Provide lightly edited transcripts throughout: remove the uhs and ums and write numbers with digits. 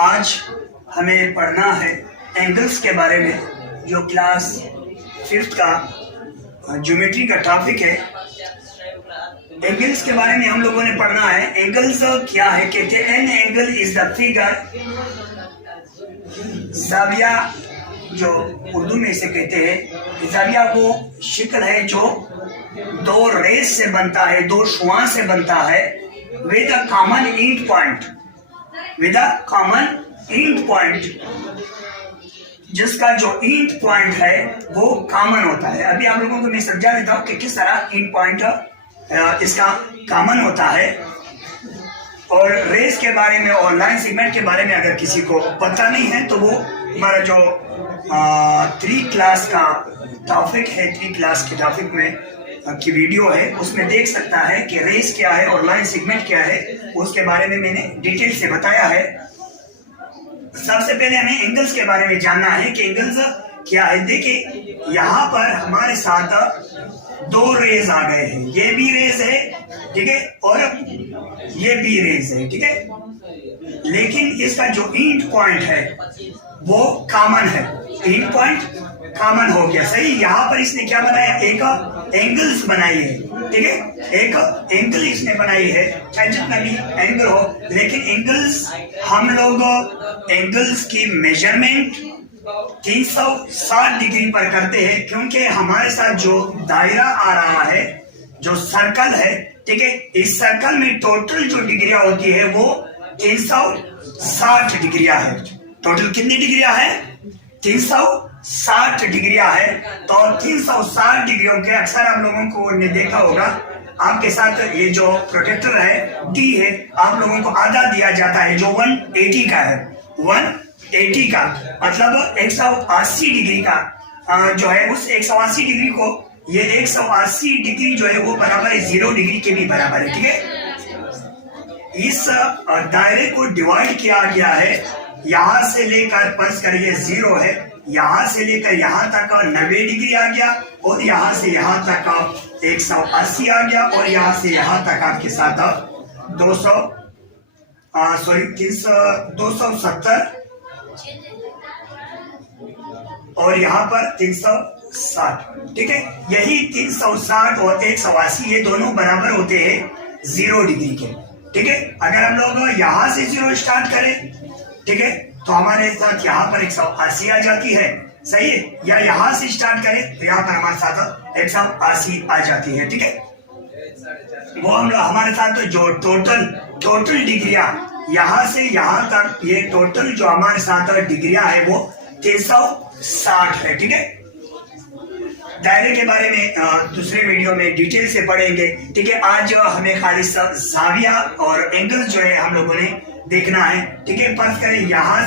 आज हमें पढ़ना है एंगल्स के बारे में, जो क्लास 5th का ज्योमेट्री का टॉपिक है। एंगल्स के बारे में हम लोगों ने पढ़ना है। एंगल्स क्या है? कहते हैं an angle is the figure, जाविया जो उर्दू में इसे कहते हैं। जाविया वो शिकल है जो दो रेस से बनता है, दो शुआ से बनता है, with a common and point, with a common and point, जिसका जो एंड पॉइंट है वो कॉमन होता है। अभी आप लोगों को मैं समझा देता हूँ कि किस तरह एंड पॉइंट इसका कॉमन होता है। और रेस के बारे में और लाइन सेगमेंट के बारे में अगर किसी को पता नहीं है तो वो हमारा जो 3 क्लास का टॉपिक है, 3 क्लास के टॉपिक में की वीडियो है, उसमें देख सकता है कि रेस क्या है और लाइन सेगमेंट क्या है। उसके बारे में मैंने डिटेल से बताया है। सबसे पहले हमें एंगल्स के बारे में जानना है कि एंगल्स क्या है। देखिए यहाँ पर हमारे साथ 2 रेज आ गए हैं, ये भी रेज है, ठीक है, और ये भी रेज है, ठीक है। लेकिन इसका जो एंड पॉइंट है वो कॉमन है, एंड पॉइंट कॉमन हो गया, सही। यहाँ पर इसने क्या बनाया? एक एंगल्स बनाई है, ठीक है, एक एंगल इसने बनाई है, चाहे जितना भी एंगल हो। लेकिन एंगल्स हम लोग एंगल्स की मेजरमेंट 360 डिग्री पर करते हैं, क्योंकि हमारे साथ जो दायरा आ रहा है, जो सर्कल है, ठीक है, इस सर्कल में टोटल जो डिग्रियां होती है वो 360 डिग्रियां है। टोटल कितनी डिग्रियां है? 360 डिग्रियां है। तो 360 डिग्रियों के अक्सर आप लोगों को ने देखा होगा, आपके साथ ये जो प्रोटेक्टर है डी है, आप लोगों को आधा दिया जाता है जो 180 का है। 180 का मतलब 180 डिग्री का जो है, उस 180 डिग्री को ये 180 डिग्री जो है वो बराबर है 0 डिग्री के भी बराबर है, ठीक है। इस दायरे को डिवाइड किया गया है, यहां से लेकर फर्ज करिए 0 है, यहां से लेकर यहां तक 90 डिग्री आ गया, और यहां से यहां तक 180 आ गया, और यहां से यहां तक आपके साथ 270 और यहाँ पर 360, ठीक है। यही 360 और 180 ये दोनों बराबर होते हैं 0 डिग्री के, ठीक है। अगर हम लोग यहाँ से 0 स्टार्ट करें, ठीक है, तो हमारे साथ यहाँ पर 180 आ जाती है, सही है। या यहाँ से स्टार्ट करें तो यहाँ पर हमारे साथ 180 आ जाती है, ठीक है। वो हम लोग हमारे साथ तो जो टोटल डिग्रियां यहाँ से यहाँ तक, ये टोटल जो हमारे साथ डिग्रियां है वो 360 है, ठीक है। दायरे के बारे में दूसरे वीडियो में डिटेल से पढ़ेंगे, ठीक है। आज हमें खाली जाविया और एंगल जो है हम लोगों ने देखना है, ठीक है। फर्ज करें यहाँ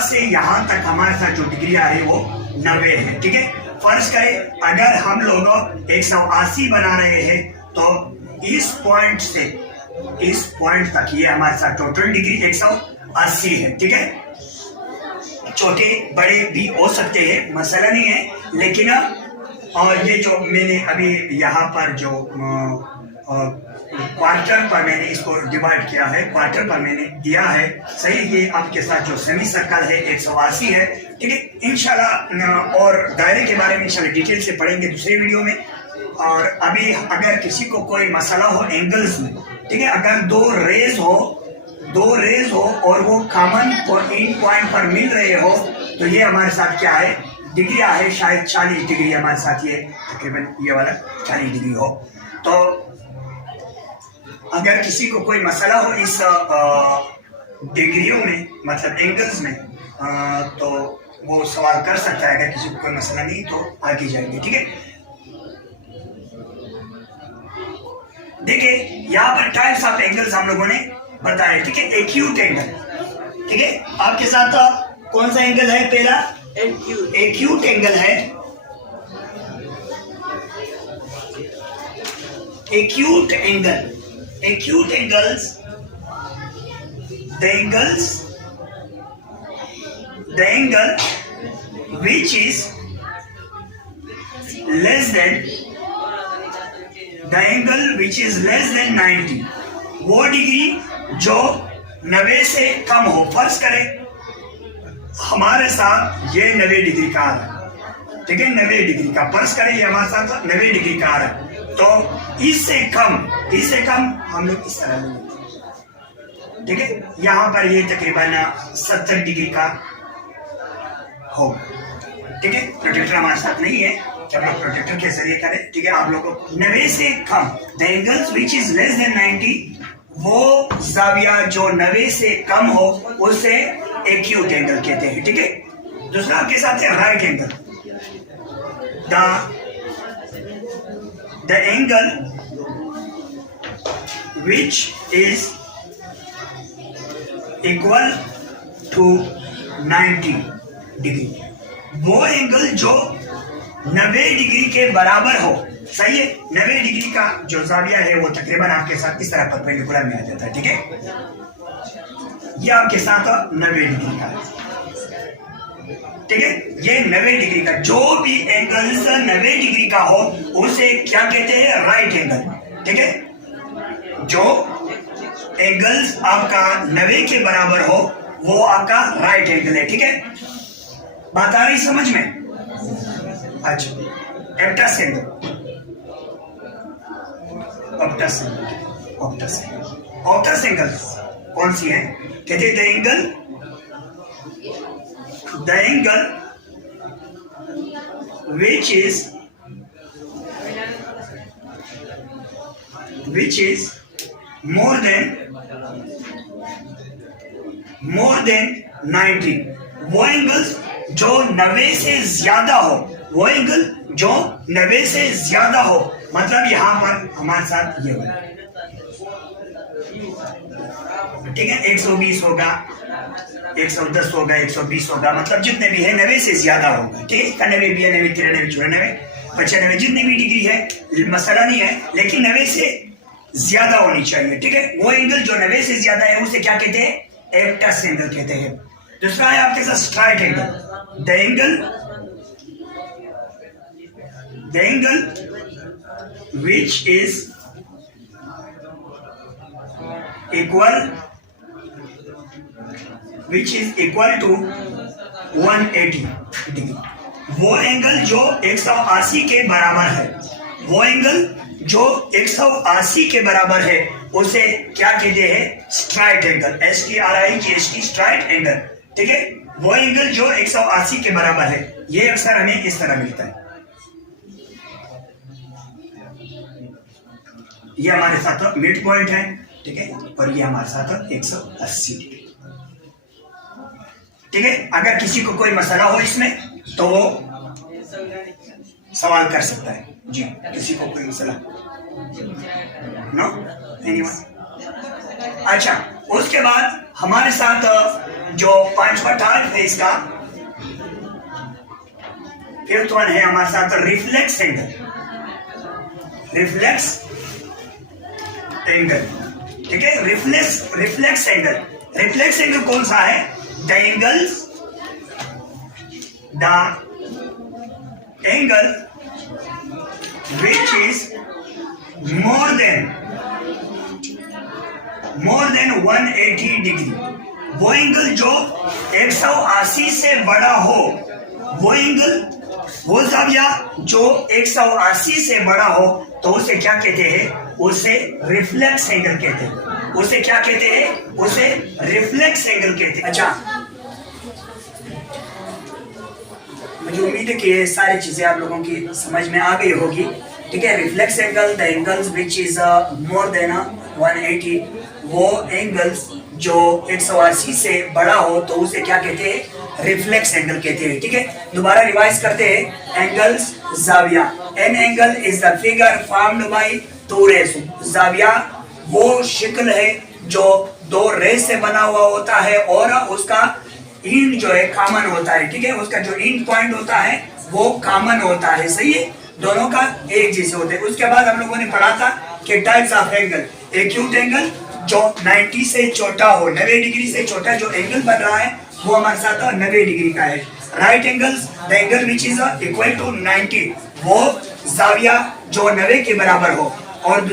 से यहाँ तक हमारे साथ जो डिग्रियां है वो 90 है, ठीक है। फर्ज करें अगर हम लोग 180 बना रहे हैं तो इस पॉइंट से इस पॉइंट तक ये हमारे साथ टोटल डिग्री 180 है, ठीक है। छोटे बड़े भी हो सकते हैं, मसला नहीं है, लेकिन और ये जो मैंने अभी यहाँ पर जो क्वार्टर पर मैंने इसको डिवाइड किया है, क्वार्टर पर मैंने दिया है, सही। ये आपके साथ जो सेमी सर्कल है 180 है, ठीक है। इंशाल्लाह और दायरे के बारे में इंशाल्लाह डिटेल से पढ़ेंगे दूसरे वीडियो में। और अभी अगर किसी को कोई मसला हो एंगल्स में, ठीक है, अगर दो रेज हो और वो कॉमन एंड पॉइंट पर मिल रहे हो, तो ये हमारे साथ क्या है? डिग्रियां है, शायद 40 डिग्री हमारे साथ, ये तकरीबन ये वाला 40 डिग्री हो। तो अगर किसी को कोई मसला हो इस डिग्रियों में, मतलब एंगल्स में, तो वो सवाल कर सकता है। अगर किसी को कोई मसला नहीं तो आगे जाएंगे, ठीक है। देखिए यहाँ पर टाइप्स ऑफ एंगल्स हम लोगों ने बताया, ठीक है। एक्यूट एंगल, ठीक है। आपके साथ कौन सा एंगल है? पहला एक्यूट एंगल है। Acute angles, the angle which is less than 90, वो डिग्री जो 90 से कम हो, फर्ज करें हमारे साथ ये 90 डिग्री का आ रहा है, ठीक है, 90 डिग्री का फर्ज करें ये हमारे साथ 90 डिग्री का आ रहा है, तो इससे कम हम लोग इस तरह लेंगे, ठीक है। यहां पर ये तकरीबन 70 डिग्री का हो, ठीक है। प्रोटेक्टर हमारे साथ नहीं है कि हम लोग प्रोटेक्टर के जरिए करें, ठीक है। आप लोगों को 90 से कम, the angles which is less than 90, वो जाविया जो 90 से कम हो उसे एक्यूट एंगल कहते हैं, ठीक है। दूसरा आपके साथ है right angle. The angle which is equal to 90 degree, वो एंगल जो 90 डिग्री के बराबर हो, सही है। 90 डिग्री का जो जाविया है वो तकरीबन आपके साथ इस तरह परपेंडिकुलर में आ जाता है, ठीक है। ये आपके साथ 90 डिग्री का, ठीक है। ये 90 डिग्री का जो भी एंगल्स 90 डिग्री का हो उसे क्या कहते हैं, राइट एंगल, ठीक है। जो एंगल्स आपका 90 के बराबर हो वो आपका राइट एंगल है, ठीक है। बात आ रही समझ में? अच्छा, ऑप्टस एंगल, ऑप्टस एंगल कौन सी है? कहते हैं the angle which is more than 90, वो एंगल्स जो 90 से ज्यादा हो, वो एंगल जो 90 से ज्यादा हो, मतलब यहां पर हमारे साथ ये होगा, ठीक है। 120 होगा, 110 होगा, 120 होगा, मतलब जितने भी है 90 से ज्यादा होगा, ठीक है। 90 भी है, 90, 93, 94, 95, जितनी भी डिग्री है मसला नहीं है, लेकिन 90 से ज्यादा होनी चाहिए, ठीक है। वो एंगल जो 90 से ज्यादा है उसे क्या कहते हैं, ऑप्टस एंगल कहते हैं। दूसरा है आपके साथ straight angle. The angle which is equal to 180 degree, वो एंगल जो 180 के बराबर है, वो एंगल जो 180 के बराबर है उसे क्या कहते हैं, straight angle, STRIGHT, straight angle, ठीक है। वो एंगल जो 180 के बराबर है, ये अक्सर हमें इस तरह मिलता है। ये हमारे साथ मिड पॉइंट है, ठीक है, और ये हमारे साथ 180 डिग्री, ठीक है। अगर किसी को कोई मसला हो इसमें तो वो सवाल कर सकता है। जी, किसी को कोई मसला? No, anyone? अच्छा, उसके बाद हमारे साथ जो पांचवा टाइप है इसका, फिफ्थ वन है हमारे साथ रिफ्लेक्स एंगल। ठीक है, रिफ्लेक्स एंगल कौन सा है? The angle which is more than 180 degree, वो एंगल जो 180 से बड़ा हो, वो एंगल, वो जाविया जो 180 से बड़ा हो तो उसे क्या कहते हैं? उसे रिफ्लेक्स एंगल कहते हैं। उसे क्या कहते हैं? उसे रिफ्लेक्स एंगल कहते हैं। अच्छा, मुझे उम्मीद है कि ये सारी चीजें आप लोगों की समझ में आ गई होगी, ठीक है। Reflex angle, the angles which is more then 180, वो एंगल्स जो 180 से बड़ा हो तो उसे क्या कहते हैं? रिफ्लेक्स एंगल कहते हैं, ठीक है। दोबारा रिवाइज करते हैं। एंगल्स, जाविया, an angle is the figure formed by two rays. जाविया वो शक्ल है जो दो रेस से बना हुआ होता है और उसका इंड जो है कॉमन होता है, ठीक है। उसका जो इंड पॉइंट होता है वो कॉमन होता है, सही है, दोनों का एक जैसे होते हैं। उसके बाद हम लोगों ने पढ़ा था कि types of angle, acute angle जो 90 से छोटा हो, 90 डिग्री से छोटा जो एंगल बन रहा है वो हमारे साथ 90 डिग्री का है। Right angles, the angle which is equal to 90, वो जाविया जो 90 के बराबर हो, और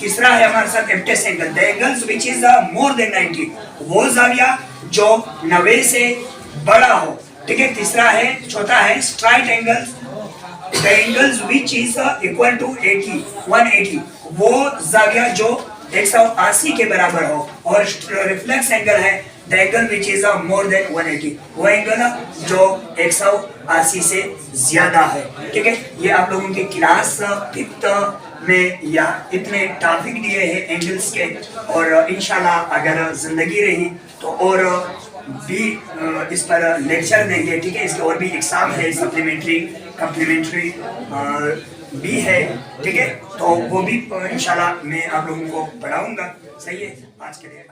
तीसरा है हमारे साथ obtuse angle, the angles which is more than 90, वो जाविया जो 90 से बड़ा हो, ठीक है। तीसरा है, चौथा है straight angles, the angles which is equal to 80 180, वो जाविया जो 180 के बराबर हो। और रिफ्लेक्स एंगल है the angle which is more then 180, वो एंगल जो 180 से ज्यादा है, ठीक है। ये आप लोगों की क्लास 5th में या इतने टॉपिक दिए हैं एंगल्स के, और इंशाल्लाह अगर जिंदगी रही तो और भी इस पर लेक्चर देंगे, ठीक है। इसके और भी एग्जाम है, सप्लीमेंट्री कम्प्लीमेंट्री भी है, ठीक है। तो वो भी इंशाल्लाह मैं आप लोगों को पढ़ाऊंगा। सही है, आज के लिए।